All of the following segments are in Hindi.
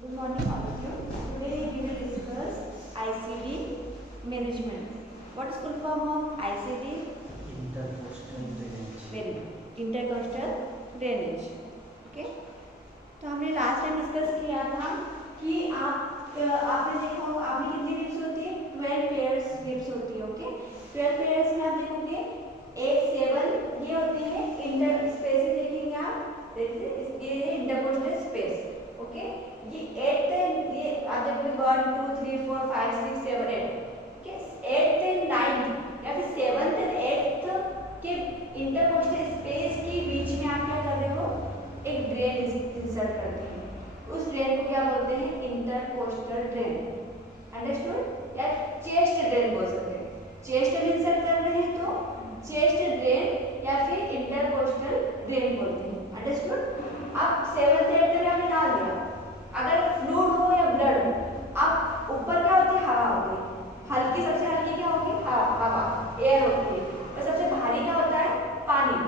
Good morning, all of you. Today we will discuss ICD management. What is full form of ICD? Intercostal drainage. Very good. Intercostal drainage. Okay. तो हमने लास्ट टाइम डिस्कस किया था कि आपने देखा होगा आपने कितनी रिब्स होती है 12 पेयर्स रिब्स होती है। ओके 12 पेयर्स में आप देखोगे 8 7 ये होती है इंटर स्पेस देखेंगे आप ये इंटरकोस्टल स्पेस। ओके ये 8 ये आप जब 1 2 3 4 5 6 7 8 ओके 8 एंड 9 या फिर 7th एंड 8th के इंटरकोस्टल स्पेस के बीच में आप क्या कर रहे हो एक ड्रेन इंसर्ट करते हैं। उस ड्रेन को क्या बोलते हैं इंटरकोस्टल ड्रेन। अंडरस्टूड या चेस्ट ड्रेन बोल सकते हैं। चेस्ट इंसर्ट कर रहे हैं तो चेस्ट ड्रेन या फिर इंटरकोस्टल ड्रेन बोलते हैं। अंडरस्टूड। अब 7th 8th में हमने डाल दिया अगर फ्लूइड हो या ब्लड हो अब ऊपर क्या होती है हवा होती है। हल्की सबसे हल्की क्या होगी हवा एयर होती है और सबसे भारी क्या होता है पानी।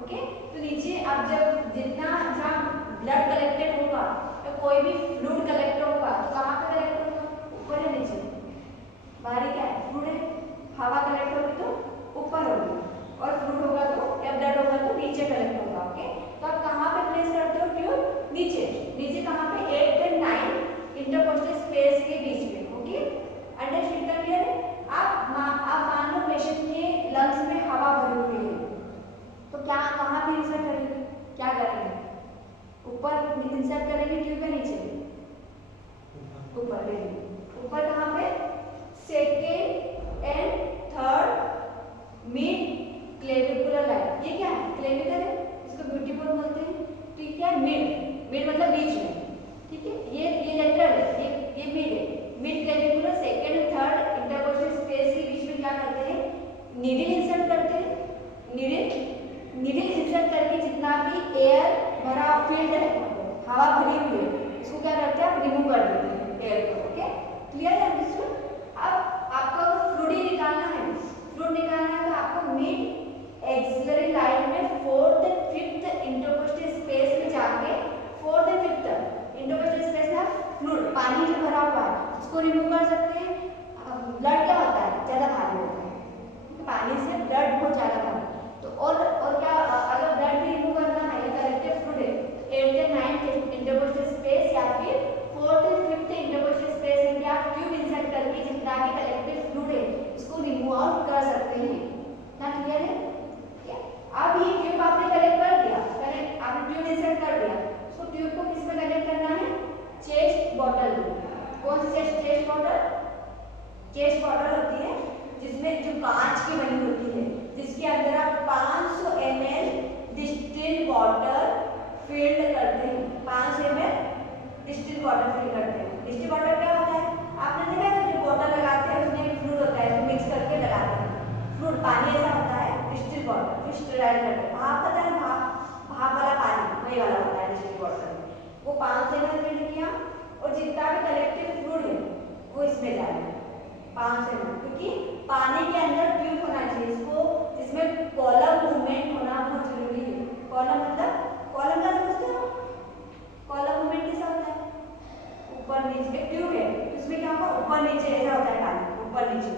ओके तो नीचे अब जब जितना जहाँ ब्लड कलेक्टेड होगा तो कोई भी फ्लूइड कलेक्ट होगा तो कहाँ पे कलेक्ट होगा ऊपर या नीचे। भारी क्या है फ्लूइड है। हवा कलेक्ट होगी तो ऊपर होगी और फ्लूइड होगा तो या ब्लड होगा तो नीचे कलेक्ट होगा। ओके तो आप कहाँ पे प्लेस करते हो ट्यूब नीचे। नीचे कहाँ पे 8 से 9 इंटरकोस्टल स्पेस के बीच में। ओके अंडरस्टूड कर लिया है। आप मान लो पेशेंट के लंग्स में हवा भरी हुई है तो क्या कहाँ पे इंसर्ट करेंगे क्या करेंगे ऊपर इंसर्ट करेंगे ट्यूब या नीचे ऊपर करेंगे। ऊपर कहाँ पे second and third mid clavicular line. ये क्या है क्लेविकल है इसको ब्यूटीफुल बोलते हैं। ठीक है मिड मिड मतलब बीच में। ठीक है ये लेटरल है ये मिड है। Mid clavicular second and third intercostal space के बीच में क्या करते हैं नीडल इंसर्ट करते हैं। नीडल इंसर्ट करके जितना भी एयर भरा फील्ड है हवा भरी हुई है इसको क्या करते हैं आप रिमूव कर देते हैं एयर को। ओके क्लियर है अंडरस्टूड। अब आपको अगर फ्लूइड ही निकालना है फ्लूइड निकालना है तो आपको मिड एक्सिलरी लाइन में 4th and 5th intercostal space में जाके 4th and 5th intercostal space में आप फ्लूइड पानी जो भरा हुआ है उसको रिमूव कर सकते हैं। ब्लड क्या होता है ज़्यादा भारी होता है पानी से ब्लड बहुत ज़्यादा भारी तो और क्या अगर ब्लड भी रिमूव करना है या कलेक्टिव फ्लूइड है 8th and 9th intercostal space या फिर 4th and 5th intercostal space में भी आप ट्यूब इंसर्ट करके जितना भी कलेक्टिव फ्लूइड है इसको रिमूव आउट कर सकते हैं। क्या क्लियर है। अब ये ट्यूब आपने कलेक्ट कर दिया कनेक्ट आपने ट्यूब इंसर्ट कर दिया उसको ट्यूब को किस में कनेक्ट करना है चेस्ट बॉटल में। कौन सी चेस्ट बॉटल होती है जिसमें जो कांच की बनी होती है जिसके अंदर आप 500 ml डिस्टिल्ड वाटर फिल करते हैं। 500 ml डिस्टिल्ड वाटर फिल करते हैं। डिस्टिल्ड वाटर क्या होता है आपने देखा है जो बॉटल लगाते हैं उसमें फ्लूइड होता है तो मिक्स करके लगाते हैं फ्लूइड पानी ऐसा होता है डिस्टिल्ड वाटर जो स्टेराइल करते हैं भाप होता है भाप वाला पानी वही वाला होता है डिस्टिल्ड वाटर में। वो 500 ml फिल किया और जितना भी कलेक्टिव फ्लूइड है वो इसमें जाएगा 500 ml क्योंकि पानी के अंदर ट्यूब होना चाहिए इसको इसमें कॉलम मूवमेंट होना बहुत जरूरी है। कॉलम मतलब कॉलम का समझते हो कॉलम मूवमेंट कैसा होता है ऊपर नीचे ट्यूब है इसमें क्या होगा ऊपर नीचे ऐसा होता है पानी ऊपर नीचे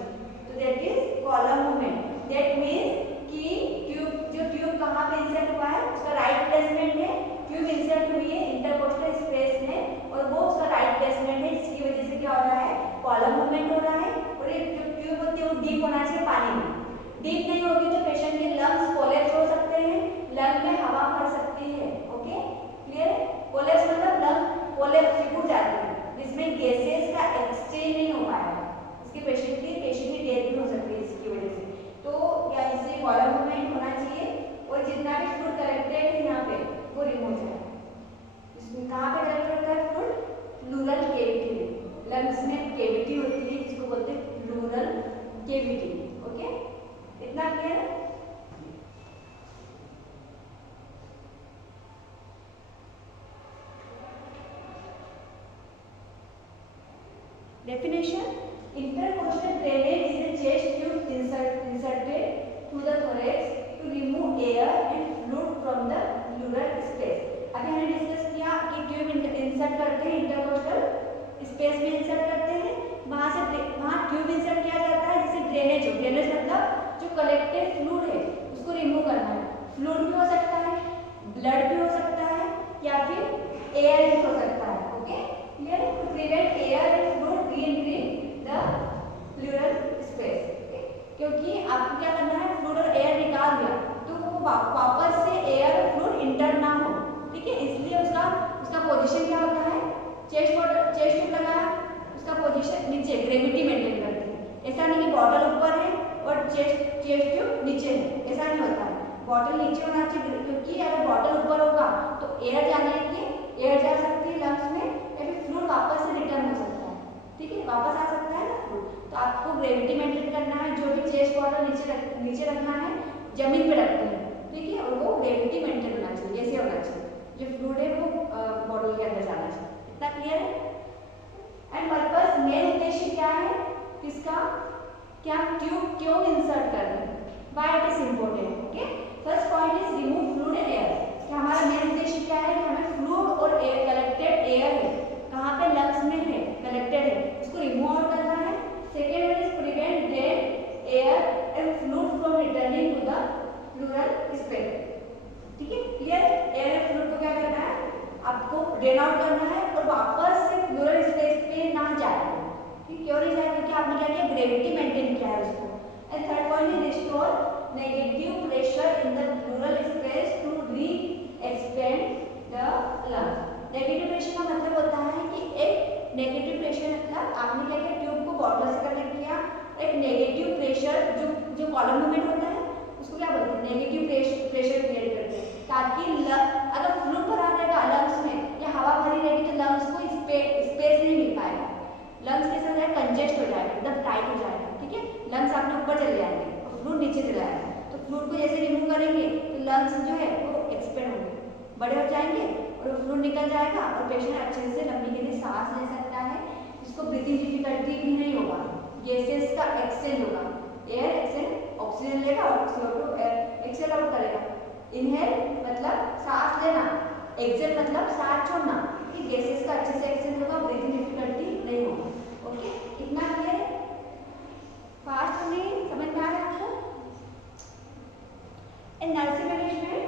तो that is column movement. That means कि ट्यूब कहाँ पे इंसर्ट हुआ है उसका राइट प्लेसमेंट है। ट्यूब इंसर्ट हुई है इंटरकोस्टल स्पेस में और वो उसका राइट प्लेसमेंट है जिसकी वजह से क्या हो रहा है कॉलम मूवमेंट हो रहा है और ये जो ट्यूब होती है वो डीप होना चाहिए पानी में। डीप नहीं होगी तो पेशेंट के लंग्स कोलैप्स हो सकते हैं लंग में हवा भर सकती है। ओके क्लियर है। कोलैप्स मतलब लंग कोलैप्स सिकुड़ जाती है जिसमें गैसेस का एक्सचेंज नहीं हो पाएगा इसके पेशेंट की डेथ भी हो सकती है इसकी वजह से। तो या इससे कॉलम मूवमेंट होना चाहिए और जितना भी फ्लूइड कलेक्टेड है यहाँ पे वो रिमूव जाए। इसमें कहाँ पे कलेक्ट होता है फ्लूइड प्लूरल कैविटी में। लंग्स में कैविटी होती है जिसको बोलते हैं प्लूरल कैविटी। ओके इतना क्लियर है। Definition: intercostal drainage is a chest tube inserted through the thorax to remove air and fluid from the pleural space। अभी हमने डिस्कस किया कि ट्यूब इंसर्ट करते हैं इंटरकोस्टल स्पेस में इंसर्ट करते हैं, वहाँ ट्यूब इंसर्ट किया जाता है जिससे ड्रेनेज हो। ड्रेनेज मतलब जो कलेक्टेड फ्लूइड है उसको रिमूव करना है। फ्लूइड भी हो सकता है, ब्लड भी हो सकता है, या फिर एयर भी हो सकता है। Okay clear? To prevent air and fluid reentering the pleural space. क्योंकि आपको क्या करना है, फ्लूइड और एयर निकाल दिया तो वो वापस से एयर और फ्लूइड इंटर ना हो, ठीक है। इसलिए उसका पोजीशन क्या होता है, चेस्ट ट्यूब लगाया, उसका पोजीशन नीचे, ग्रेविटी मेंटेन करती है। ऐसा नहीं कि बॉटल ऊपर है और चेस्ट ट्यूब नीचे है, ऐसा नहीं होता है। बॉटल नीचे होना चाहिए, क्योंकि अगर बॉटल ऊपर होगा तो एयर जा सकती है लंग्स में, या फिर फ्लूइड वापस से रिटर्न हो सकता है, ठीक है, वापस आ सकता है ना फ्लूइड। तो आपको ग्रेविटी मेंटेन करना है। जो भी चेस्ट बॉटल नीचे रखना है, जमीन पे रखते हैं, ठीक है, और वो ग्रेविटी मेंटेन होना चाहिए, ऐसे होना चाहिए। जो फ्लूइड है वो बॉटल के अंदर जाना चाहिए। इतना क्लियर है? एंड पर्पस, मेन उद्देश्य क्या है किसका, क्या ट्यूब क्यों इंसर्ट कर रहे हैं, why it is important. Okay, first point is remove fluid and air. कि हमारा मेन उद्देश्य क्या है कि हमें फ्लूइड और एयर, कलेक्टेड एयर है कहाँ पे, लंग्स में है, कलेक्टेड है, उसको रिमूव आउट करना है। Second one is prevent drain air and fluid from returning to the pleural space, ठीक है, क्लियर? एयर एंड फ्लूइड को क्या करना है, आपको ड्रेन आउट करना है और वापस से प्लूरल स्पेस पे ना जाए, ठीक, क्यों नहीं जाए, क्योंकि आपने क्या किया, ग्रेविटी मेंटेन किया है उसको। And third point is restore negative pressure in the pleural space to reexpand the lungs. Negative pressure का मतलब होता है कि एक नेगेटिव प्रेशर मतलब आपने क्या किया, ट्यूब को बॉटल से कनेक्ट किया, एक नेगेटिव प्रेशर जो कॉलम मूवमेंट होता है उसको क्या बोलते हैं, नेगेटिव प्रेशर क्रिएट करते हैं, ताकि अगर फ्लूइड भरा रहेगा लंग्स में या हवा भरी रहेगी तो लंग्स को स्पेस नहीं मिल पाएगा, लंग्स के साथ कंजेस्ट हो जाएगा, एकदम टाइट हो जाएगा, ठीक है। लंग्स आपने ऊपर चले जाएंगे और फ्लूइड नीचे चला जाएगा, तो फ्लूइड को जैसे रिमूव करेंगे तो लंग्स जो है वो एक्सपेंड होंगे, बड़े हो जाएंगे और फ्लूइड निकल जाएगा और पेशेंट अच्छे से लंबी के लिए सांस ले सकता है, इसको ब्रीथिंग डिफिकल्टी भी नहीं होगा, गैसेस का एक्सचेंज होगा, एयर एक्सचेंज ऑक्सीजन लेगा और CO2 एक्सहेल आउट करेगा। इनहेल मतलब सांस लेना, एक्सहेल मतलब सांस छोड़ना, कि गैसेस का अच्छे से एक्सचेंज होगा, ब्रीथिंग डिफिकल्टी नहीं होगा। ओके, इतना क्लियर है? फास्ट में समझ में आ रहा है आपको? In nursing management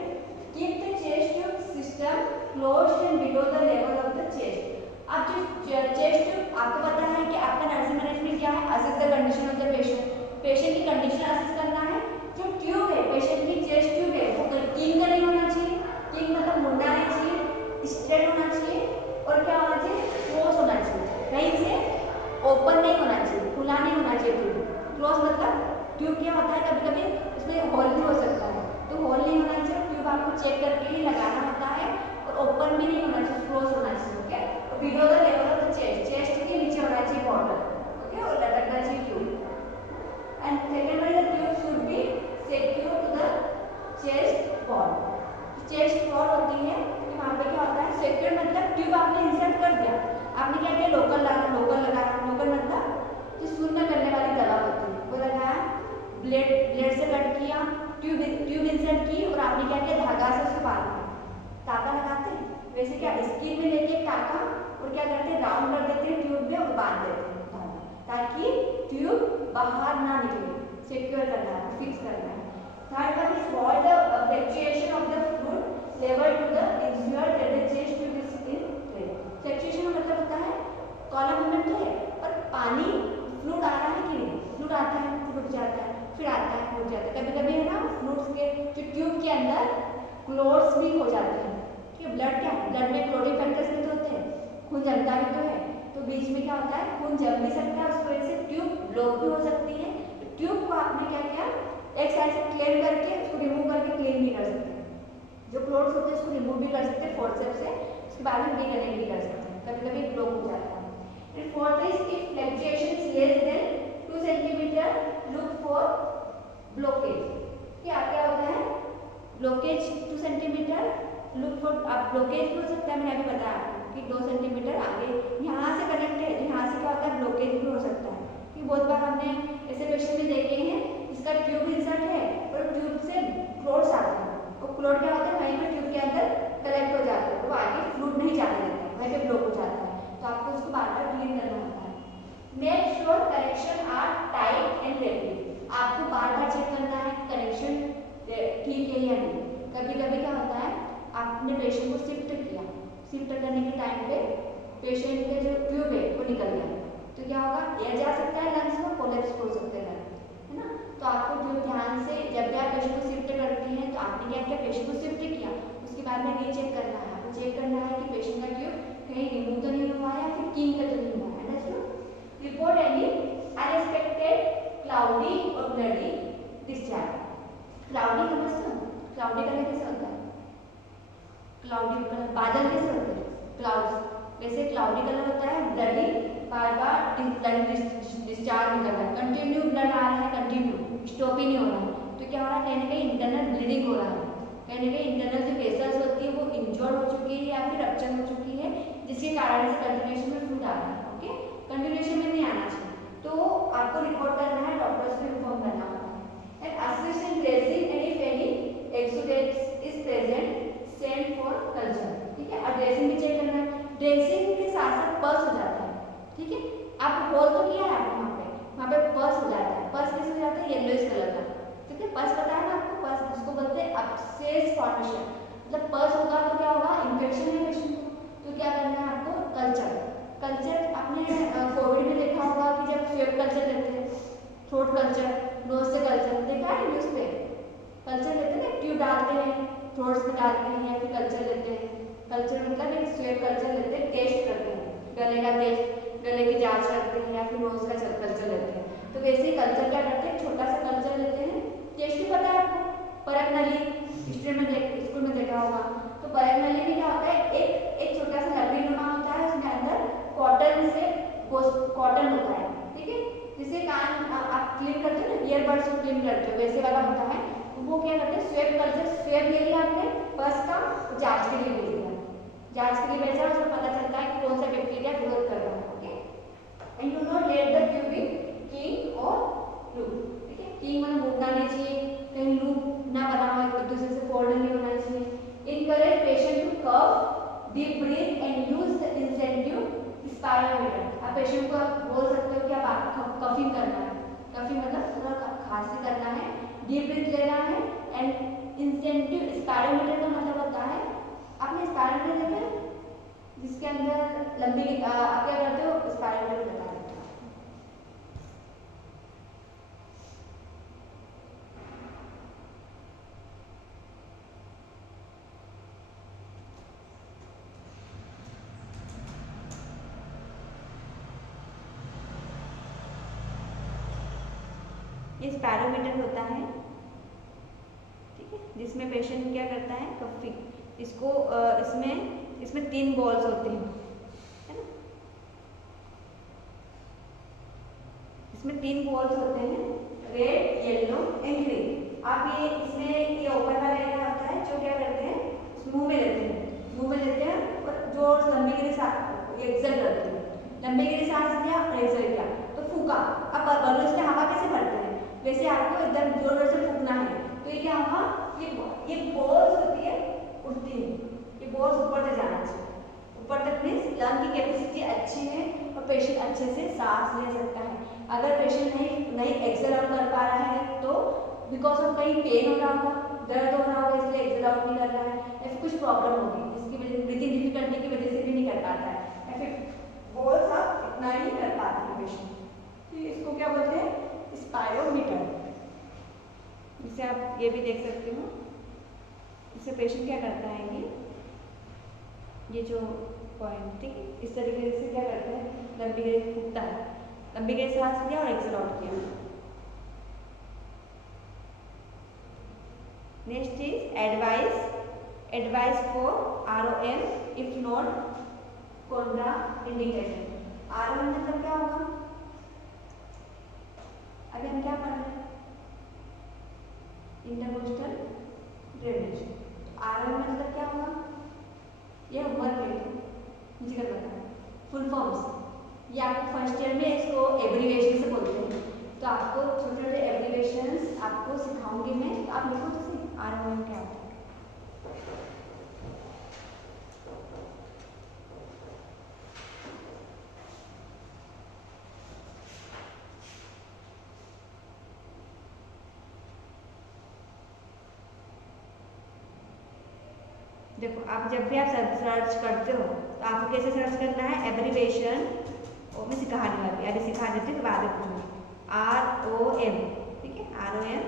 keep the chest tube system closed end below the level of the chest. अब जो चेस्ट ट्यूब, आपको पता है कि आपका नर्सिंग मैनेजमेंट क्या है, assess the condition of the patient की कंडीशन असेस करना है। जो ट्यूब है, पेशेंट की चेस्ट ट्यूब है, वो किंग नहीं होना चाहिए, किंग मतलब मुड़ना नहीं चाहिए, स्ट्रेट होना चाहिए, और क्या होना चाहिए, क्लोज होना चाहिए, कहीं से ओपन नहीं होना चाहिए, खुला नहीं होना चाहिए ट्यूब। क्लोज मतलब ट्यूब क्या होता है, कभी कभी उसमें होल भी हो सकता है, तो होल नहीं होना चाहिए, ट्यूब आपको चेक करके ही लगाना होता है, और ओपन भी नहीं होना चाहिए, क्लोज होना चाहिए। ओके, और below the level of the chest, chest के नीचे होना चाहिए बॉटल, ओके, और लटकना चाहिए tube. And second one, the tube should be secure to the chest wall. Chest wall होती है कि वहाँ पे क्या होता है, सेक्योर मतलब ट्यूब आपने इंसर्ट कर दिया, आपने क्या किया, लोकल लगाया, लोकल मतलब जो शून्य करने वाली दवा होती है वो लगाया, ब्लेड से कट किया, ट्यूब इंसर्ट की, और आपने क्या किया, धागा से उसको बांध दिया। टाका लगाते हैं वैसे, क्या स्किन में लेके टाका और क्या करते हैं, राउंड कर देते हैं ट्यूब में और बांध देते हैं धागा, ताकि ट्यूब बाहर ना निकले, सिक्योर करना है, फिक्स करना है। Third one is void the fluctuation of the fluid level to the ensure that the chest tube is in place. Fluctuation का मतलब होता है कॉलम मूवमेंट तो है, पर पानी फ्लूइड आ रहा है कि नहीं, फ्लूइड आता है, रुक जाता है, फिर आता है, रुक जाता है, कभी कभी है ना फ्लूइड्स के जो ट्यूब के अंदर क्लोट्स भी हो जाते हैं, कि ब्लड क्या, ब्लड में क्लोटिंग फैक्टर्स भी तो होते हैं, खून जमता भी तो है, तो बीच में क्या होता है, खून जम भी सकता है, उसकी वजह से ट्यूब ब्लॉक भी हो सकती है। तो ट्यूब को आपने क्या किया, एक साइड से क्लीन करके उसको रिमूव करके क्लीन भी कर सकते हैं, जो क्लोट्स होते हैं उसको रिमूव भी कर सकते हैं फोर्सेप्स से, उसके बाद में रिकनेक्ट भी कर सकते हैं, कभी कभी ब्लॉक हो जाता है। And fourth is if fluctuation is less than 2 centimetre look for blockage. क्या होता है ब्लॉकेज, 2 सेंटीमीटर लुक फॉर, अब ब्लॉकेज भी हो सकता है, मैंने अभी बताया आपको कि 2 सेंटीमीटर आगे यहाँ से कनेक्ट है, यहाँ से क्या होता है, ब्लॉकेज भी हो सकता है। कि बहुत बार हमने ऐसे पेशेंट में देखे हैं जिसका ट्यूब इंसर्ट है और ट्यूब से क्लोट्स आते हैं, और क्लोट क्या होता है, वहीं पे ट्यूब के अंदर कलेक्ट हो जाते हैं, तो आगे फ्लूइड नहीं जाने देते हैं, वहीं पे करने के टाइम पे पेशेंट के जो ट्यूब है वो निकल गया, तो क्या होगा, एयर जा सकता है लंग्स में, कोलैप्स हो सकते हैं लंग्स, है ना। तो आपको जो ध्यान से जब भी आप पेशेंट को शिफ्ट करती हैं तो आपने क्या किया, पेशेंट को शिफ्ट किया, उसके बाद में रीचेक करना है, आपको चेक करना है कि पेशेंट का ट्यूब कहीं रिमूव तो नहीं हुआ है या फिर किंग तो नहीं हुआ है ना। रिपोर्ट एनी अनएक्सपेक्टेड क्लाउडी और ब्लडी डिस्चार्ज। क्लाउडी समझते हो, क्लाउडी कलर कैसे होता है, क्लाउडी कलर बादल कैसे होते हैं, क्लाउड्स, वैसे क्लाउडी कलर होता है, ब्लडी बार बार ब्लड डिस्चार्ज निकल रहा है, कंटिन्यू ब्लड आ रहा है, कंटिन्यू स्टॉप ही नहीं हो रहा है, तो क्या हो रहा है, कहीं ना कहीं इंटरनल ब्लीडिंग हो रहा है, कहीं ना कहीं इंटरनल जो वेसल्स होती है वो इंजर्ड हो चुकी है या फिर रप्चर हो चुकी है, जिसके कारण से कंटिन्यूएशन में फ्लूइड आ रहा है। ओके, कंटिन्यूएशन में नहीं आना चाहिए, तो आपको रिपोर्ट करना है, डॉक्टर्स को इन्फॉर्म करना होता है। And assistant dressing and if any exudates is present send for culture, ठीक है। और ड्रेसिंग भी चेक करना है, ड्रेसिंग के साथ साथ पल्स हो जाता है, ठीक है। आप होल तो किया है आपको, वहाँ पे पल्स हो जाता है, पल्स कैसे हो जाता है, येलोइश कलर का, ठीक है। पल्स पता है ना आपको, पल्स उसको बोलते हैं अपसेस फॉर्मेशन, मतलब पल्स होगा तो क्या होगा, इन्फेक्शन है पेशेंट को, तो क्या करना है आपको, कल्चर। कल्चर आपने कोविड में देखा होगा कि जब स्वेब कल्चर लेते हैं, थ्रोट कल्चर, नोज से कल्चर देखा है न्यूज़ पे, कल्चर लेते हैं, ट्यूब डालते हैं, थ्रोट्स में डालते हैं या फिर कल्चर लेते हैं, कल्चर मतलब एक स्वेब कल्चर लेते हैं, टेस्ट करते हैं, गले का टेस्ट, गले की जांच करते हैं या फिर नोज का कल्चर लेते हैं, तो वैसे ही कल्चर क्या करते हैं, छोटा सा कल्चर लेते हैं, टेस्ट भी पता है आपको, परक नली हिस्ट्री में स्कूल में देखा होगा, तो परक नली में क्या होता है, एक छोटा सा लकड़ी नुमा होता है, उसमें अंदर कॉटन से कॉटन होता है, ठीक है, जिसे कान आप क्लीन करते हो ना, ईयरबड्स को क्लीन करते हो, वैसे वाला होता है, वो क्या करते हैं, स्वेब कल्चर, स्वेब ले लिया आपने बस का, जांच के लिए भेज दिया, जांच के लिए भेजा, उसमें पता चलता है कि कौन सा बैक्टीरिया ग्रोथ कर रहा है। Okay, and you not let the tubing king और लूप, ठीक है, किंग मतलब मुड़ना नहीं चाहिए, कहीं लूप ना बना हो, एक दूसरे से फोल्ड नहीं होना चाहिए। Encourage patient to cough deep breathe and use the incentive spirometer. आप पेशेंट को आप बोल सकते हो कि आप कफिंग करना है, कफिंग मतलब थोड़ा खांसी करना है, डीप ब्रीथ लेना है, एंड इंसेंटिव स्पायरोमीटर का मतलब होता है, आपने स्पायरोमीटर देखा है जिसके अंदर लंबी आप क्या करते हो, स्पायरोमीटर बता देते हो। ये स्पायरोमीटर होता है, ठीक है, जिसमें पेशेंट क्या करता है, कफिंग, इसको इसमें 3 बॉल्स होते हैं, है ना, इसमें 3 बॉल्स होते हैं, रेड, येलो एंड ग्रीन। आप ये इसमें ये ऊपर वाला एरिया होता है जो क्या करते हैं, मुंह में लेते हैं, मुंह में लेते हैं और जो लंबी गिरी सांस एक्सेल करते हैं, लंबी गिरी सांस लिया और एक्सेल किया तो फूका, अब बलून में हवा कैसे भरते हैं, वैसे आपको एकदम जोर जोर से फूकना है, तो ये क्या होगा, ये बॉल्स होती है, उठती है, ये बॉल्स ऊपर तक जाना चाहिए, ऊपर तक मीन्स लंग की कैपेसिटी अच्छी है और पेशेंट अच्छे से सांस ले सकता है। अगर पेशेंट नहीं एक्सेल आउट कर पा रहा है तो बिकॉज ऑफ कहीं पेन हो रहा होगा, दर्द हो रहा होगा, इसलिए एक्सेल आउट नहीं कर रहा है, या फिर कुछ प्रॉब्लम होगी जिसकी वजह से ब्रीथिंग डिफिकल्टी की वजह से भी नहीं कर पाता है, या फिर बॉल्स आप इतना ही कर पाते हैं पेशेंट, तो इसको क्या बोलते हैं, स्पायरोमीटर। जिसे आप ये भी देख सकते हो, इससे पेशेंट क्या करता है, ये जो पॉइंट, ठीक है, इस तरीके से क्या करता है, लंबी गिरी फूकता है, लंबी गिरी सांस लिया और एक्सेल आउट किया। Next is advice for ROM if not Contra indication. ROM मतलब क्या होगा, अभी हम क्या पढ़ रहे हैं, इंटरकोस्टल ड्रेनेज। ROM मतलब क्या होगा, ये होमवर्क है, मुझे क्या पता है, फुल फॉर्म्स, ये आपको फर्स्ट ईयर में इसको एब्रीविएशन से बोलते हैं, तो आपको छोटे छोटे एब्रीविएशंस आपको सिखाऊंगी मैं, तो आप लिखो तो सही ROM क्या होता है। देखो आप जब भी आप सर्च करते हो तो आपको कैसे सर्च करना है, एब्रीवेशन, और मैं सिखाने वाली, अभी सिखा देती हूँ, बाद में पूछूंगी, ROM, ठीक है, ROM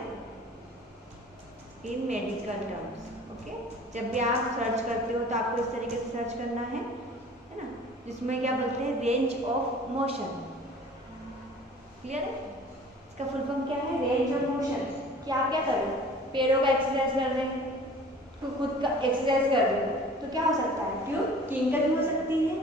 इन मेडिकल टर्म्स। ओके, जब भी आप सर्च करते हो तो आपको इस तरीके से सर्च करना है ना, जिसमें क्या बोलते हैं, रेंज ऑफ मोशन। क्लियर है? इसका फुल फॉर्म क्या है, रेंज ऑफ मोशन। कि आप क्या कर रहे हो, पैरों का एक्सरसाइज कर रहे हैं, तो खुद का एक्सरसाइज कर रहे हो, तो क्या हो सकता है, ट्यूब किंकर भी हो सकती है,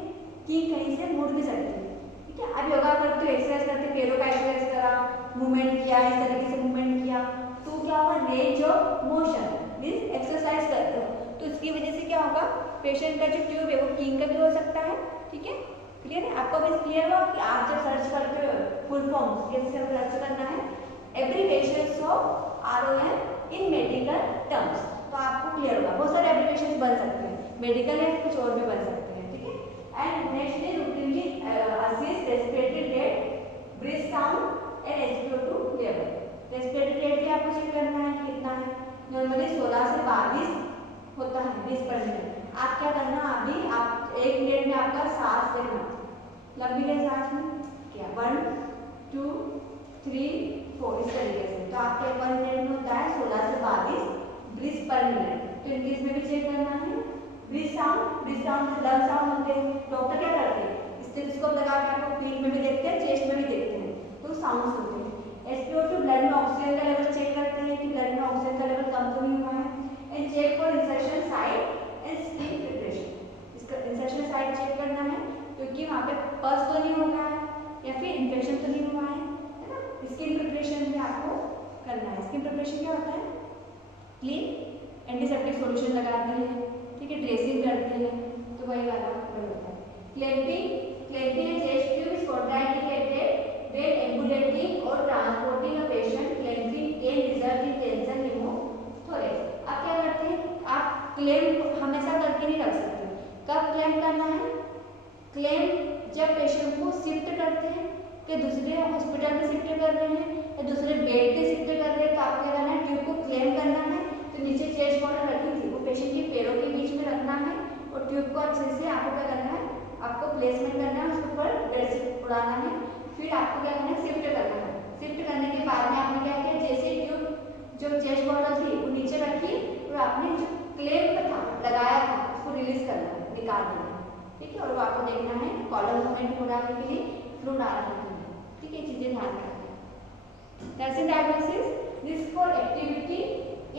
किंग कहीं से मुड़ भी सकती है। ठीक है, अब योगा करते हो, एक्सरसाइज करते, पैरों का एक्सरसाइज करा, मूवमेंट किया, इस तरीके से मूवमेंट किया, तो क्या होगा, range of motion means exercise करते हो, तो इसकी वजह से क्या होगा, पेशेंट का जो ट्यूब है वो किंकर भी हो सकता है। ठीक है, क्लियर है? आपको भी क्लियर हो कि आप जब सर्च करते हो फुल फॉर्म कैसे सर्च करना है, abbreviations of ROM in medical terms, तो आपको क्लियर होगा। बहुत सारे एब्रीविएशंस बन सकते हैं, मेडिकल है, कुछ और भी बन सकते हैं। ठीक है, and next is routinely assist respiratory rate, breath sound and SpO2 level. Respiratory rate भी आपको चेक करना है कि कितना है, नॉर्मली 16 से 22 होता है, 20 पर मिनट। आप क्या करना, अभी आप 1 मिनट में आपका सांस लेना, लंबी ले सांस में क्या, 1 2 3 4 इस तरीके से, तो आपके 1 मिनट में होता है 16 से 22 ब्रीथ पर मिनट। तो इनके इसमें भी चेक करना है। ब्रीथ साउंड लंग साउंड होते हैं, डॉक्टर क्या करते हैं, स्टेथोस्कोप लगा के आपको पीठ में भी देखते हैं, चेस्ट में भी देखते हैं, तो साउंड सुनते हैं। SpO2 ब्लड में ऑक्सीजन का लेवल चेक करते हैं कि ब्लड में ऑक्सीजन का लेवल कम तो नहीं हुआ है, and check for insertion site and skin preparation. इसका इंसर्शन साइट चेक करना है क्योंकि वहाँ पे पस तो नहीं होगा है या फिर इन्फेक्शन तो नहीं हुआ है ना। स्किन प्रिपरेशन भी आपको करना है। स्किन प्रिपरेशन क्या होता है, क्लीन एंटीसेप्टिक सॉल्यूशन लगाते हैं, ठीक है, ड्रेसिंग करते हैं, तो वही वाला वही होता है। Clamping chest tube is contraindicated when ambulating or transporting a patient. Clamping can result in tension pneumothorax. आप क्या करते हैं, आप क्लैंप हमेशा करके नहीं रख सकते। कब क्लैंप करना है, क्लैंप जब पेशेंट को शिफ्ट करते हैं कि दूसरे हॉस्पिटल में शिफ्ट कर रहे हैं या दूसरे बेड पे शिफ्ट कर रहे हैं, तो आपको क्या करना है, ट्यूब को क्लैंप करना है। तो नीचे चेस्ट बॉटल रखी थी, वो पेशेंट के पैरों के बीच में रखना है और ट्यूब को अच्छे से आपको क्या करना है, आपको प्लेसमेंट करना है, उसके ऊपर बेड से उड़ाना है, फिर आपको क्या करना है, शिफ्ट करना है। शिफ्ट करने के बाद में आपने क्या किया, जैसे ट्यूब जो चेस्ट बॉटल थी वो नीचे रखी और आपने जो क्लैंप था लगाया था उसको रिलीज करना है, निकाल देना है। ठीक है, और वो आपको देखना है कॉलम मूवमेंट हो रहा है कि नहीं, फ्लूइड आ रहा है कि नहीं। ठीक है, चीजें ध्यान रखना। Nursing diagnosis, risk for activity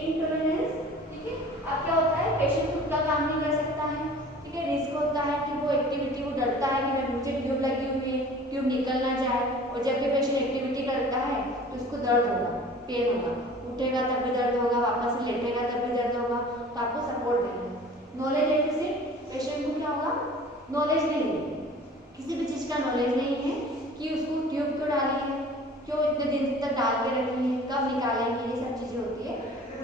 intolerance. ठीक है, अब क्या होता है, पेशेंट खुद का काम नहीं कर सकता है, ठीक है, रिस्क होता है कि वो एक्टिविटी, वो डरता है कि मैं मुझे ट्यूब लगी हुई है, ट्यूब निकल ना जाए, और जब भी पेशेंट एक्टिविटी करता है तो उसको दर्द होगा, पेन होगा, उठेगा तब भी दर्द होगा, वापस से लेटेगा तब भी दर्द होगा, तो आपको सपोर्ट देना है। नॉलेज डेफिसिट, पेशेंट को क्या होगा, नॉलेज नहीं है, किसी भी चीज़ का नॉलेज नहीं है कि उसको ट्यूब क्यों डाली है, क्यों इतने दिन तक डाल के रखी है, कब निकालेंगे, ये सब चीज़ें होती है।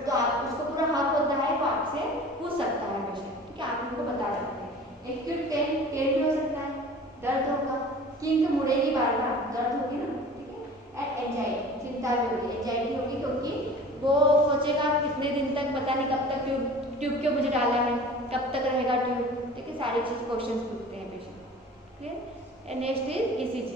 तो आप उसको पूरा हक होता है, वो आपसे पूछ सकता है पेशेंट, ठीक है, आप उनको बता सकते हैं। एक्यूट पेन भी हो सकता है, दर्द होगा, किंक मुड़ेगी बार बार, दर्द होगी ना, ठीक है। एंड एंजाइटी, चिंता भी होगी, एंजाइटी होगी क्योंकि वो सोचेगा कितने दिन तक, पता नहीं कब तक ट्यूब क्यों मुझे डाला है, कब तक रहेगा ट्यूब, ठीक है, सारी चीज़ क्वेश्चन पूछते हैं patient. Clear. And next is ECG।